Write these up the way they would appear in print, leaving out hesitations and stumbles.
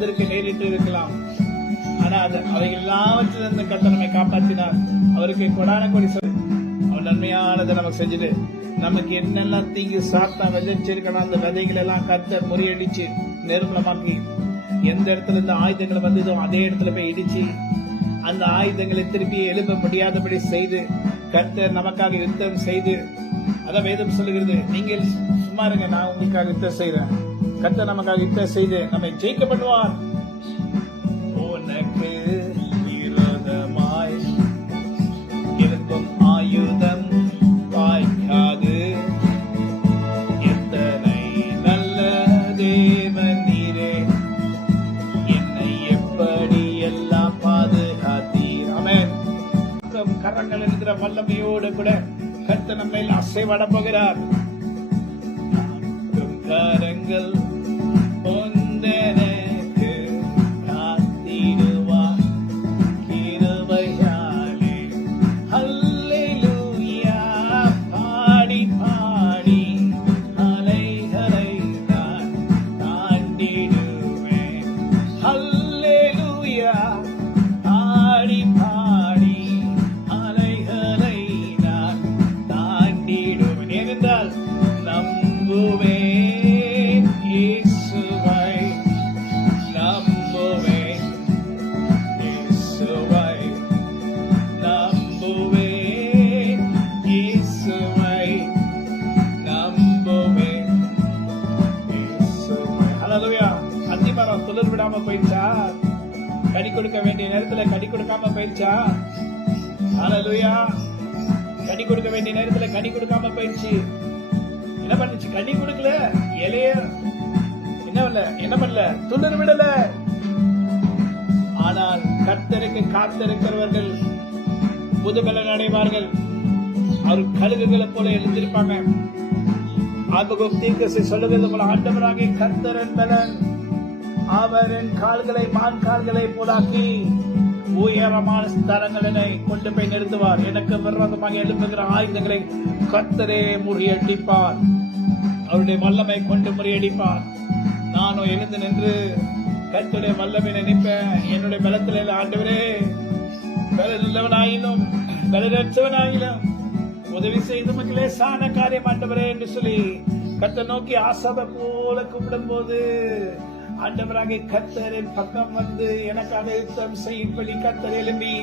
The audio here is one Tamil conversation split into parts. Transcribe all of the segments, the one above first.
வந்திருக்க நேரிட்டு இருக்கலாம். ஆனா அவைகள் எல்லாவற்றிலிருந்து கர்த்தர் நம்மை காப்பாற்றினார். அவருக்கு கொடான கொடி அவர் நன்மையானதை நமக்கு செஞ்சுட்டு, நமக்கு என்னெல்லாம் தீங்கு சாத்தா விதைச்சிருக்கணும் அந்த விதைகள் எல்லாம் கர்த்தர் முறியடிச்சு நிர்மலமாக்கி, எந்த இடத்துல இருந்து ஆயுதங்கள் வந்ததோ அதே இடத்துல போய் இடிச்சு அந்த ஆயுதங்களை திருப்பி எழுப்ப முடியாதபடி செய்து கர்த்தர் நமக்காக யுத்தம் செய்து, அதான் வேதம் சொல்லுகிறது, நீங்கள் சும்மா இருங்க, நான் உங்களுக்காக யுத்தம் செய்றேன். கர்த்தர் நமக்காக யுத்தம் செய்து நம்மை ஜெயிக்க பண்ணுவார். உனக்கு விரோதமாய் இருக்கும் ஆயுதம் வாய்க்காது. எத்தனை நல்ல தேவன் நீரே, என்னை எப்படி எல்லாம் பாதுகாத்தீர். ஆமென். கரங்கள் என்கிற வல்லமையோடு கூட கர்த்தர் நம்மை அசைவாட போகிறார். கரங்கள் ஒன்றெனக்கு காத்திடுவார் கிருபையாலே. ஹல்லேலூயா. பாடி பாடி அலைகளை நான் தாண்டிடுவேன். ஹல்லேலூயா. பாடி பாடி அலைகளை நான் தாண்டிடுவேன். ஏனென்றால் நம்புவேன் இயேசுவை, நம்புவேன் இயேசுவை, நம்புவேன் இயேசுவை, நம்புவேன் இயேசுவை. ஹல்லேலூயா. அத்திமரம் துளிர் விடாம போயிடுச்சா? கனி கொடுக்க வேண்டிய நேரத்துல கனி கொடுக்காம போயிடுச்சா? ஹல்லேலூயா. கனி கொடுக்க வேண்டிய நேரத்துல கனி கொடுக்காம போயிடுச்சு. என்ன பண்ணுச்சு? கனி கொடுக்கல, இலைய என்ன பண்ணல, துளிர் விடல. ஆனால் கர்த்தருக்கு காத்திருக்கிறவர்கள் புதுபலன் அடைவார்கள். அவர் கழுகுகளை போல எழுந்திருப்பாங்க. ஆபகுப் தீர்க்கதரிசி சொல்லுகிறது போல, ஆண்டவராகிய கர்த்தரின் பலன் அவரின் கால்களை மான் கால்களை போலாக்கி உயரமான ஸ்தலங்களை கொண்டு போய் நிறுத்துவார். எனக்கு விரோதமாக எழுப்புகிற ஆயுதங்களை கர்த்தரே முறியடிப்பார். அவருடைய வல்லமை கொண்டு முறியடிப்பார். நானும் எழுந்து நின்று கர்த்தருடைய வல்லமை நினைப்பேன். என்னுடைய பலத்தில ஆண்டவரே, பலனற்றவனாயிலும் பலனற்றவனாயிலும் உதவி செய்து மக்களே சான காரியம் ஆண்டவரே என்று சொல்லி கர்த்தர் நோக்கி ஆசபை போல கூப்பிடும் போது, ஆண்டவராக கர்த்தரின் பக்கம் வந்து எனக்காக யுத்தம் செய்யும்படி கர்த்தர் எழும்பி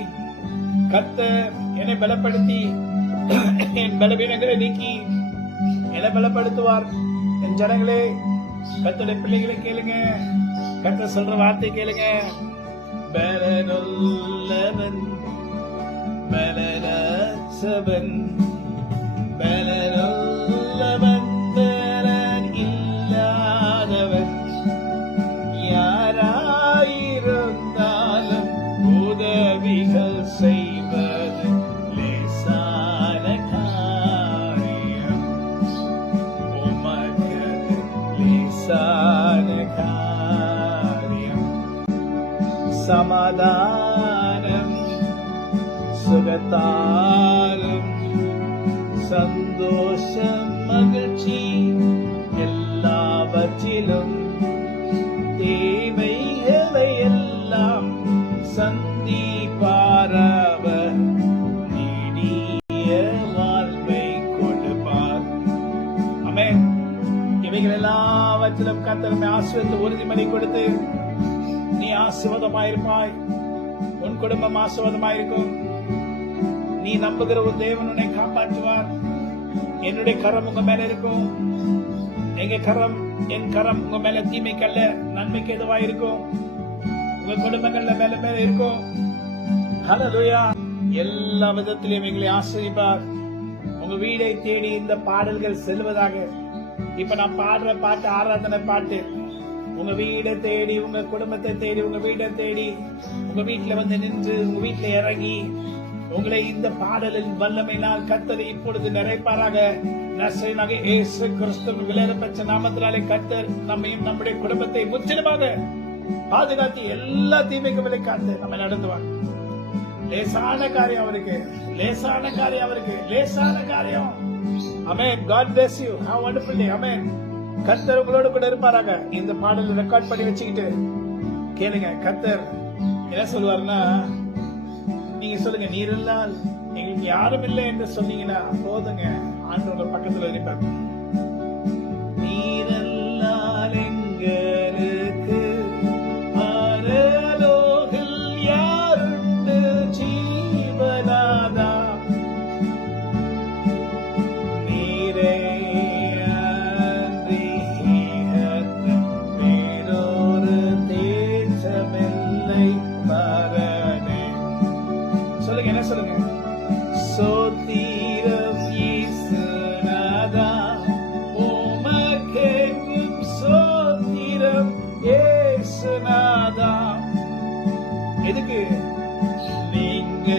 கர்த்தர் என்னை பலப்படுத்தி என் பலவீனங்களை நீக்கி என்னை பலப்படுத்துவார். என் ஜனங்களே, கர்த்தருடைய பிள்ளைகளை கேளுங்க, கர்த்தர் சொல்ற வார்த்தை கேளுங்க. பலனுள்ளவன் பலனற்றவன், பலனுள்ளவன் பலன் இல்லாதவன், யாராயிருந்தாலும் உதவிகள் செய்வது லேசான காரியம். உமக்கு லேசான காரியம். சமாதானம் சுகத்தாலும் சந்தோஷம் மகிழ்ச்சி எல்லாவற்றிலும் தேவைகளை எல்லாம் சந்திப்பாரவர், நீடிய வாழ்வை கொடுப்பார். ஆமென். இவைகள் எல்லாவற்றிலும் கர்த்தர் ஆசீர்வாதத்தை உறுதிமொழி கொடுத்து, நீ ஆசீர்வாதமாயிருப்பாய், உன் குடும்பம் ஆசீர்வாதமாயிருக்கும், நீ நம்புகிற ஒரு தேவன் உன்னை காப்பாற்றுவார். என்னுடைய கரம் உங்க மேல இருக்கும். என் கரம் உங்க மேல தீமைக்கல்ல நன்மைக்கு எதுவா இருக்கும். உங்க குடும்பங்கள்ல மேல மேல இருக்கும். ஹல்லேலூயா. எல்லா விதத்திலையும் எங்களை ஆசீர்வதிப்பார். உங்க வீடை தேடி இந்த பாடல்கள் செல்வதாக. இப்ப நான் பாடுற பாட்டு ஆராதனை பாட்டு. உங்க வீடை தேடி, உங்க குடும்பத்தை தேடி, உங்க வீடை தேடி, உங்க வீட்டுல வந்து நின்று, உங்க வீட்டுல இறங்கி, உங்களை இந்த பாடலின் வல்லமையினால் கர்த்தர் இப்பொழுது நிறைப்பாராக. நசரேயனாக இயேசு கிறிஸ்துவின் விலையேறப்பெற்ற நாமத்தினாலே கர்த்தர் நம்மையும் நம்முடைய குடும்பத்தை முற்றிலுமாக பாதுகாத்து எல்லா தீமைக்கும் விலை காத்து நம்ம நடத்துவார். லேசான காரியம் அவருக்கு, லேசான காரியம் அவருக்கு, லேசான காரியம். ஆமென். God bless you. Have a wonderful day. ஆமென். கர்த்தர் உங்களோடு கூட இருப்பாராக. இந்த பாடலை ரெக்கார்ட் பண்ணி வச்சுக்கிட்டு கேளுங்க, கர்த்தர் என்ன சொல்லுவாருன்னா, நீங்க சொல்லுங்க, நீரெல்லாம் எங்களுக்கு யாரும் இல்லை என்று சொன்னீங்கன்னா போதுங்க, ஆண்டவரோட பக்கத்துல இருப்பார். நீரெல்லாம் எங்களுக்கு பரலோகில் யாருண்டு ஜீவனாதா, நீரே அன்றி வேறொரு தேசமில்லை பரனே. சொல்லுங்க, என்ன சொல்லுங்க? சோத்திரம் இயேசுநாதா, உமக்கென்றும் சோத்திரம் இயேசுநாதா. எதுக்கு? நீங்க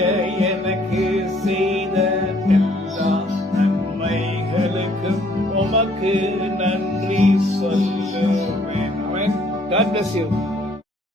எனக்கு செய்த எல்லா நன்மைகளுக்கும் உமக்கு நன்றி சொல்லுவேன். God bless you.